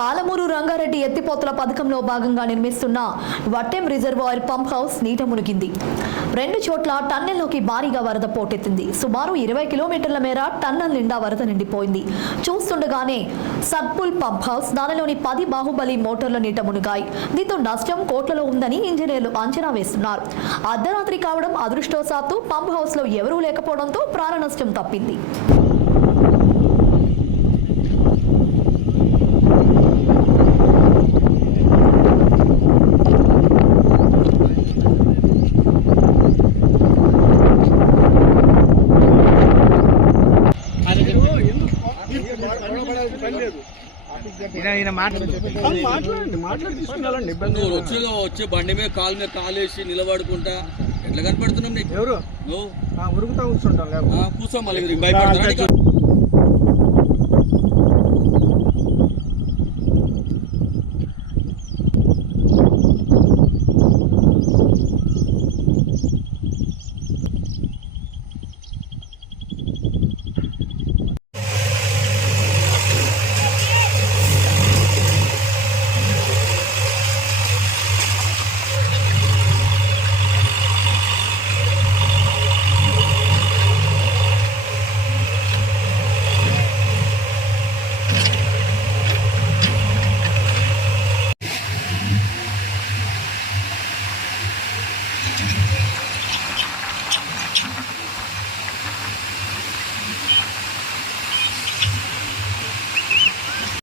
పాలమూరు రంగారెడ్డి ఎత్తిపోతల పథకంలో భాగంగా నిర్మిస్తున్న వట్టెం రిజర్వాయర్ పంప్ హౌస్ నీట మునిగింది. 2 చోట్ల టన్నెల్లోకి భారీగా వరద పోటెత్తింది. సుమారు 20 కిలోమీటర్ల మేర టన్నెల్ నిండా వరద నిండిపోయింది. చూస్తుండగానే సత్పుల్ పంప్ హౌస్ దానిలోని 10 బాహుబలి మోటార్ల నీట మునిగాయి. దీంతో నష్టం కోట్లలో ఉందని ఇంజనీర్లు అంచనా వేస్తున్నారు. అర్ధరాత్రి కావడం అదృష్టవశాత్తు పంప్ హౌస్ లో ఎవరూ లేకపోవడంతో ప్రాణ నష్టం తప్పింది. వచ్చే బండి మీద కాలు మీద కాలేసి నిలబడుకుంటా ఎట్లా కనపడుతున్నాం నీకు? ఎవరు నువ్వు ఉరుకుతా కూర్చుంటాం కూర్చో మళ్ళీ భయపడుతున్నా.